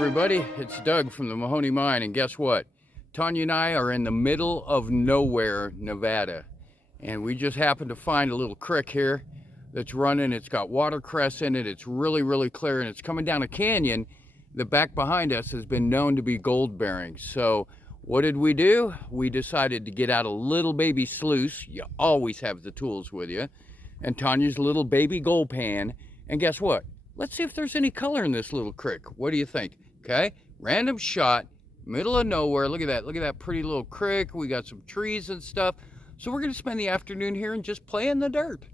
everybody, it's Doug from the Mahoney Mine, and guess what? Tanya and I are in the middle of nowhere, Nevada, and we just happened to find a little creek here that's running. It's got watercress in it. It's really clear, and it's coming down a canyon that back behind us has been known to be gold bearing. So what did we do? We decided to get out a little baby sluice. You always have the tools with you, and Tanya's little baby gold pan, and guess what? Let's see if there's any color in this little creek. What do you think? Okay, random shot, middle of nowhere. Look at that pretty little creek. We got some trees and stuff. So we're gonna spend the afternoon here and just play in the dirt.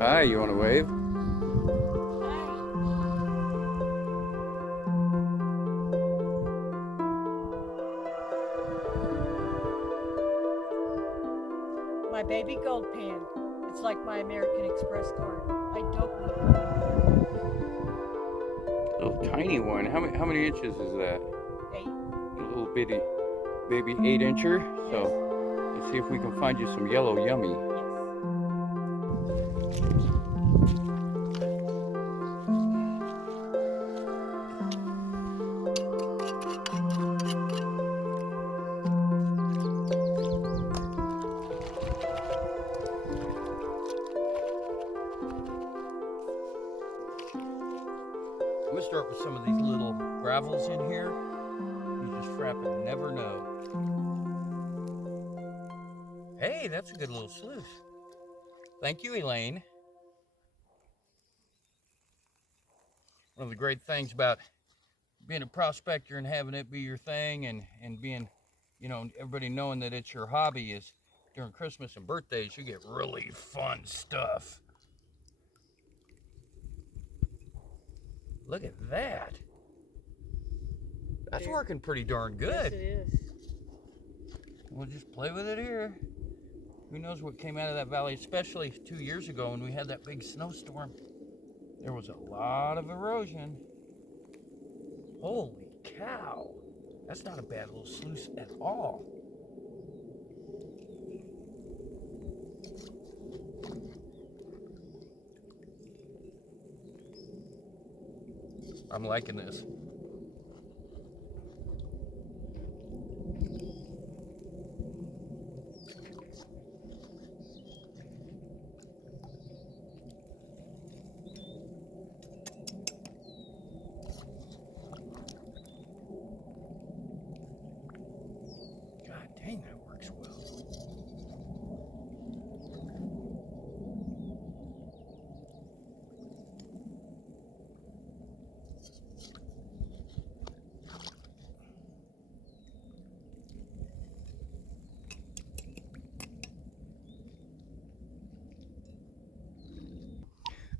Hi, you want to wave? My baby gold pan. It's like my American Express card. I don't know. Little tiny one. How many inches is that? 8. A little bitty baby 8-incher. So let's see if we can find you some yellow yummy. I'm gonna start with some of these little gravels in here. You just frap and never know. Hey, that's a good little sluice. Thank you, Elaine. One of the great things about being a prospector and having it be your thing and being, you know, everybody knowing that it's your hobby is during Christmas and birthdays, you get really fun stuff. Look at that. That's working pretty darn good. Yes, it is. We'll just play with it here. Who knows what came out of that valley, especially 2 years ago when we had that big snowstorm. There was a lot of erosion. Holy cow. That's not a bad little sluice at all. I'm liking this. God dang, that works well.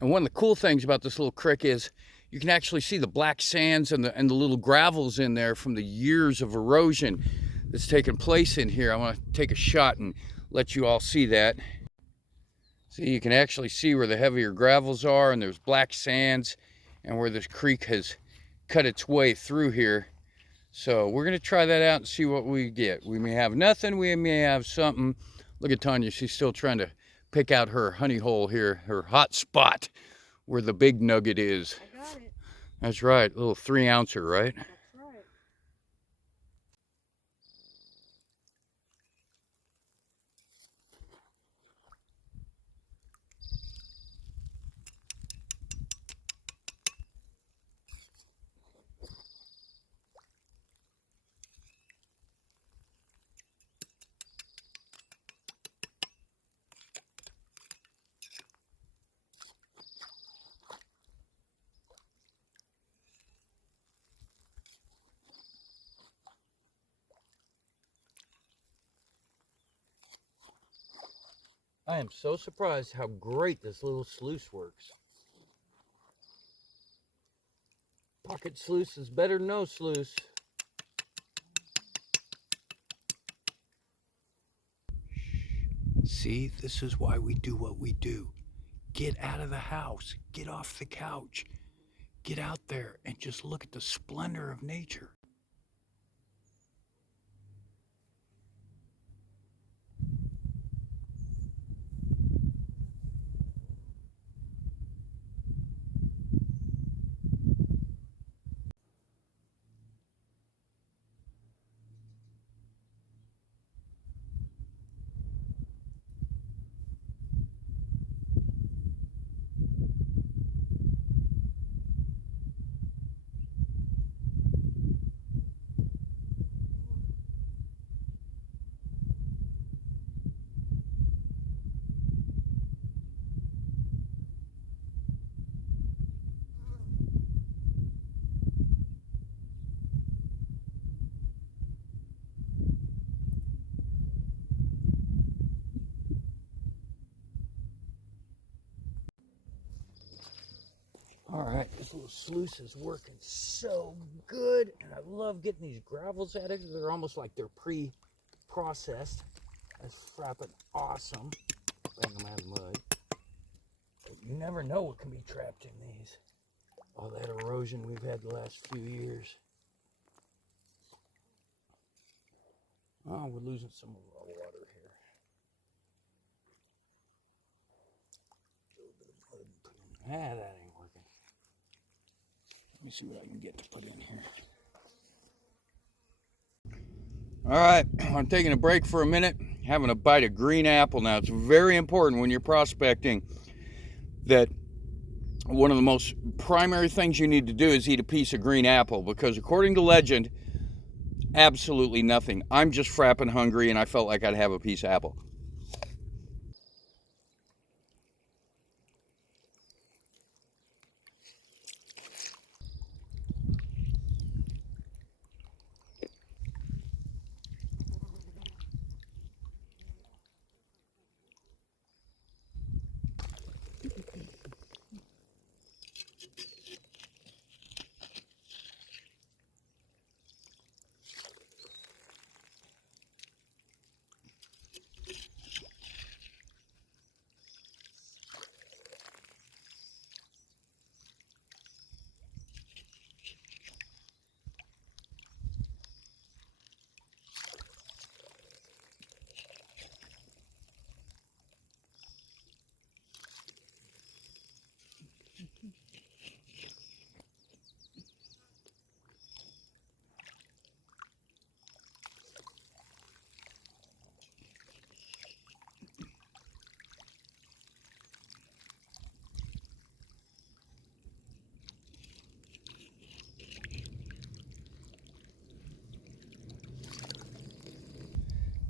And one of the cool things about this little creek is you can actually see the black sands and the little gravels in there from the years of erosion that's taken place in here. I want to take a shot and let you all see that. See, you can actually see where the heavier gravels are, and there's black sands, and where this creek has cut its way through here. So we're going to try that out and see what we get. We may have nothing, we may have something. Look at Tanya, she's still trying to pick out her honey hole here, her hot spot where the big nugget is. I got it. That's right, a little 3-ouncer, right? That's right. I am so surprised how great this little sluice works. Pocket sluice is better than no sluice. See, this is why we do what we do. Get out of the house, get off the couch, get out there and just look at the splendor of nature. All right, this little sluice is working so good, and I love getting these gravels at it. They're almost like they're pre-processed. That's frapping awesome. Bang them out of the mud. But you never know what can be trapped in these. All that erosion we've had the last few years. Oh, we're losing some of our water here. Ah, that ain't working. Let me see what I can get to put in here. All right, I'm taking a break for a minute, having a bite of green apple. Now, it's very important when you're prospecting that one of the most primary things you need to do is eat a piece of green apple, because according to legend, absolutely nothing. I'm just frapping hungry and I felt like I'd have a piece of apple.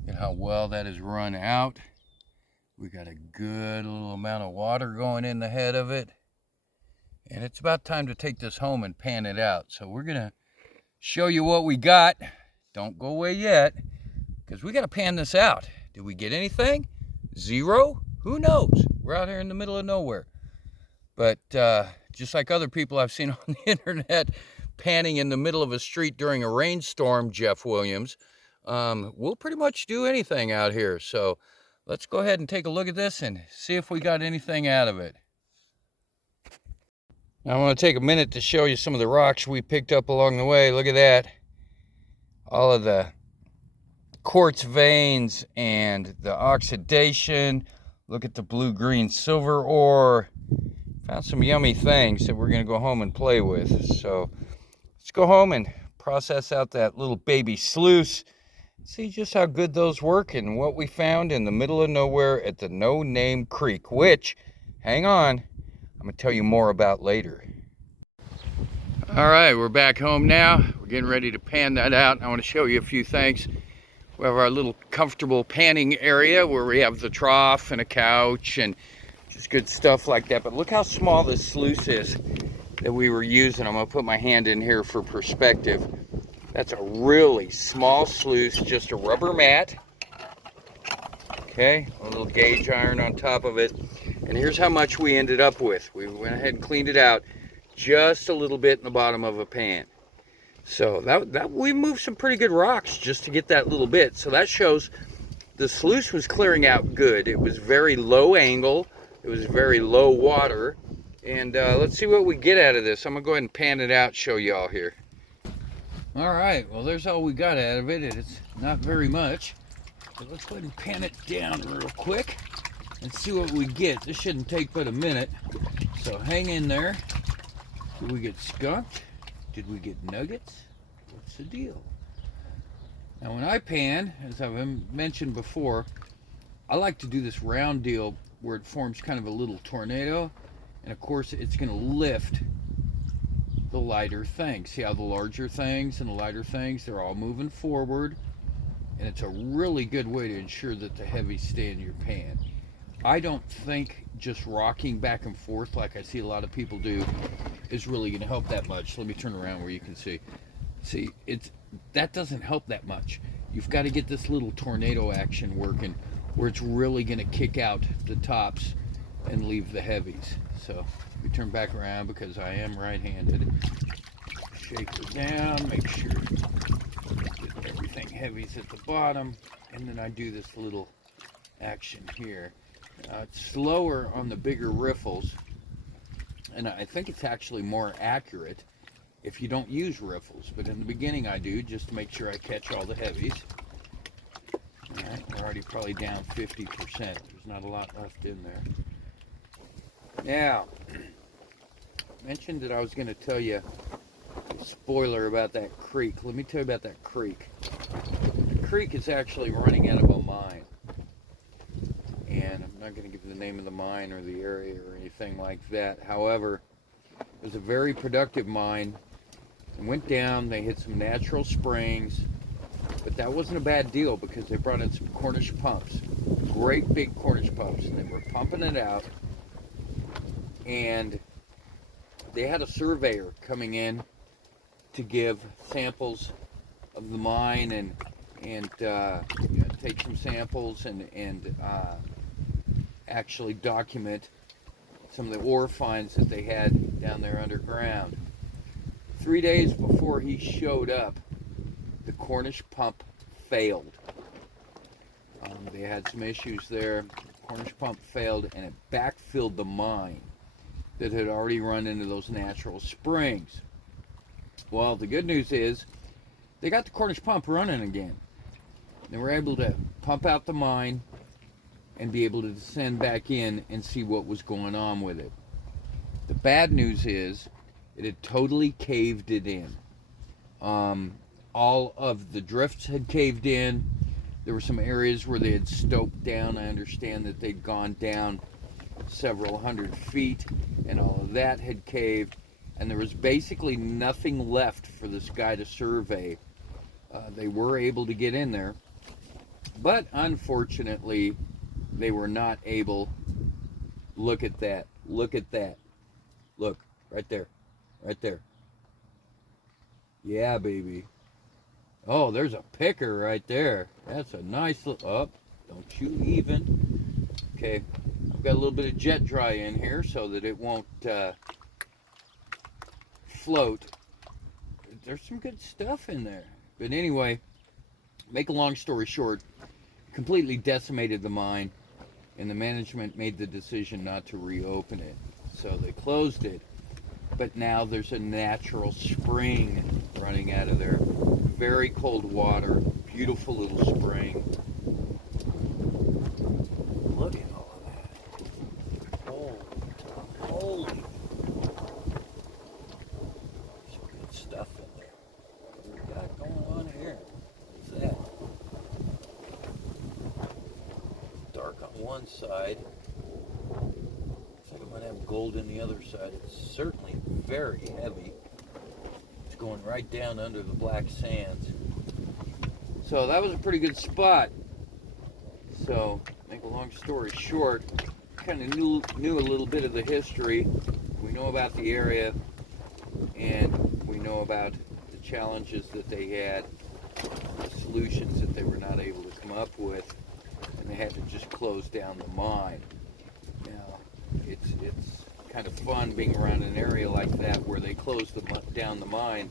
Look at how well that is run out. We got a good little amount of water going in the head of it. And it's about time to take this home and pan it out. So we're gonna show you what we got. Don't go away yet, because we gotta pan this out. Did we get anything? Zero? Who knows? We're out here in the middle of nowhere. But just like other people I've seen on the internet panning in the middle of a street during a rainstorm, Jeff Williams, we'll pretty much do anything out here. So let's go ahead and take a look at this and see if we got anything out of it. Now I want to take a minute to show you some of the rocks we picked up along the way. Look at that. All of the quartz veins and the oxidation. Look at the blue-green silver ore. Found some yummy things that we're going to go home and play with. So let's go home and process out that little baby sluice. See just how good those work and what we found in the middle of nowhere at the No Name Creek, which, hang on, I'm going to tell you more about later. All right, we're back home now. We're getting ready to pan that out. I want to show you a few things. We have our little comfortable panning area where we have the trough and a couch and just good stuff like that. But look how small this sluice is that we were using. I'm going to put my hand in here for perspective. That's a really small sluice, just a rubber mat. Okay, a little gauge iron on top of it. And here's how much we ended up with. We went ahead and cleaned it out just a little bit in the bottom of a pan. So that we moved some pretty good rocks just to get that little bit. So that shows the sluice was clearing out good. It was very low angle. It was very low water. And let's see what we get out of this. I'm gonna go ahead and pan it out, show y'all here. All right, well, there's all we got out of it. It's not very much. So let's go ahead and pan it down real quick and see what we get. This shouldn't take but a minute. So hang in there. Did we get skunked? Did we get nuggets? What's the deal? Now when I pan, as I've mentioned before, I like to do this round deal where it forms kind of a little tornado. And of course it's gonna lift the lighter things. See how the larger things and the lighter things, they're all moving forward. And it's a really good way to ensure that the heavies stay in your pan. I don't think just rocking back and forth like I see a lot of people do is really gonna help that much. Let me turn around where you can see. See, that doesn't help that much. You've got to get this little tornado action working where it's really gonna kick out the tops and leave the heavies. So we turn back around because I am right-handed. Shake it down, make sure get everything heavies at the bottom, and then I do this little action here. It's slower on the bigger riffles, and I think it's actually more accurate if you don't use riffles, but in the beginning I do, just to make sure I catch all the heavies. Alright, we're already probably down 50%. There's not a lot left in there. Now, I mentioned that I was going to tell you a spoiler about that creek. Let me tell you about that creek. The creek is actually running out of a mine. And I'm not going to give you the name of the mine or the area or anything like that. However, it was a very productive mine. It went down, they hit some natural springs, but that wasn't a bad deal because they brought in some Cornish pumps. Great big Cornish pumps, and they were pumping it out. And they had a surveyor coming in to give samples of the mine and take some samples and actually document some of the ore finds that they had down there underground. 3 days before he showed up, the Cornish pump failed. They had some issues there. The Cornish pump failed and it backfilled the mine that had already run into those natural springs. Well, the good news is they got the Cornish pump running again. They were able to pump out the mine and be able to descend back in and see what was going on with it. The bad news is it had totally caved it in. All of the drifts had caved in. There were some areas where they had stoped down. I understand that they'd gone down several hundred feet and all of that had caved, and there was basically nothing left for this guy to survey. They were able to get in there, but unfortunately they were not able. Look at that, look at that, look right there, right there. Yeah, baby. Oh, there's a picker right there. That's a nice little, oh, don't you even. Okay, I've got a little bit of jet dry in here so that it won't float. There's some good stuff in there. But anyway, make a long story short, completely decimated the mine, and the management made the decision not to reopen it. So they closed it. But now there's a natural spring running out of there. Very cold water, beautiful little spring. Look at all of that. Holy. Some good stuff in there. What we got going on here? What's that? Dark on one side. Looks like it might have gold in the other side. It's certainly very heavy. It's going right down under the black sands. So that was a pretty good spot. So, make a long story short, kind of knew a little bit of the history. We know about the area, and we know about the challenges that they had, the solutions that they were not able to come up with, and they had to just close down the mine. Now, it's kind of fun being around an area like that where they closed down the mine,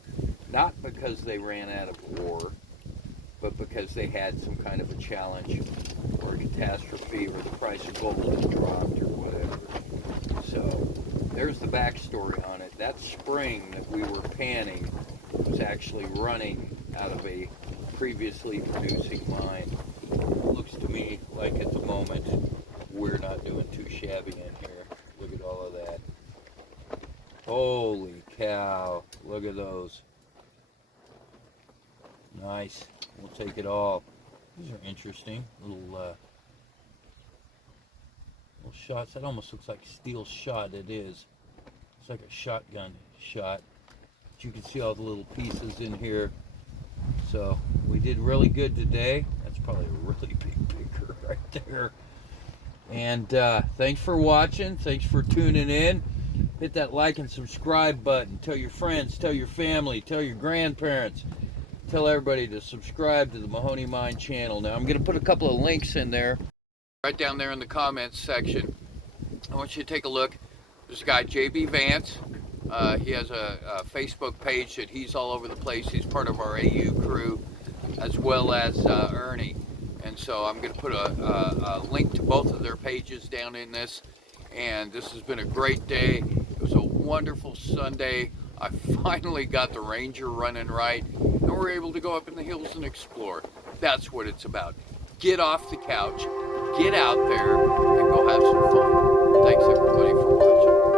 not because they ran out of ore, but because they had some kind of a challenge or a catastrophe, or the price of gold had dropped or whatever. So there's the backstory on it. That spring that we were panning was actually running out of a previously producing mine. It looks to me like at the moment we're not doing too shabby in here. Look at all of that. Holy cow, look at those. Nice. We'll take it all. These are interesting. Little shots. That almost looks like steel shot. It is. It's like a shotgun shot. But you can see all the little pieces in here. So we did really good today. That's probably a really big picker right there. And thanks for watching. Thanks for tuning in. Hit that like and subscribe button. Tell your friends, tell your family, tell your grandparents. Tell everybody to subscribe to the Mahoney Mine channel. Now I'm going to put a couple of links in there, right down there in the comments section. I want you to take a look. There's a guy, JB Vance. He has a Facebook page that he's all over the place. He's part of our AU crew, as well as Ernie. And so I'm going to put a link to both of their pages down in this. And this has been a great day. It was a wonderful Sunday. I finally got the Ranger running right, and we're able to go up in the hills and explore. That's what it's about. Get off the couch, get out there, and go have some fun. Thanks everybody for watching.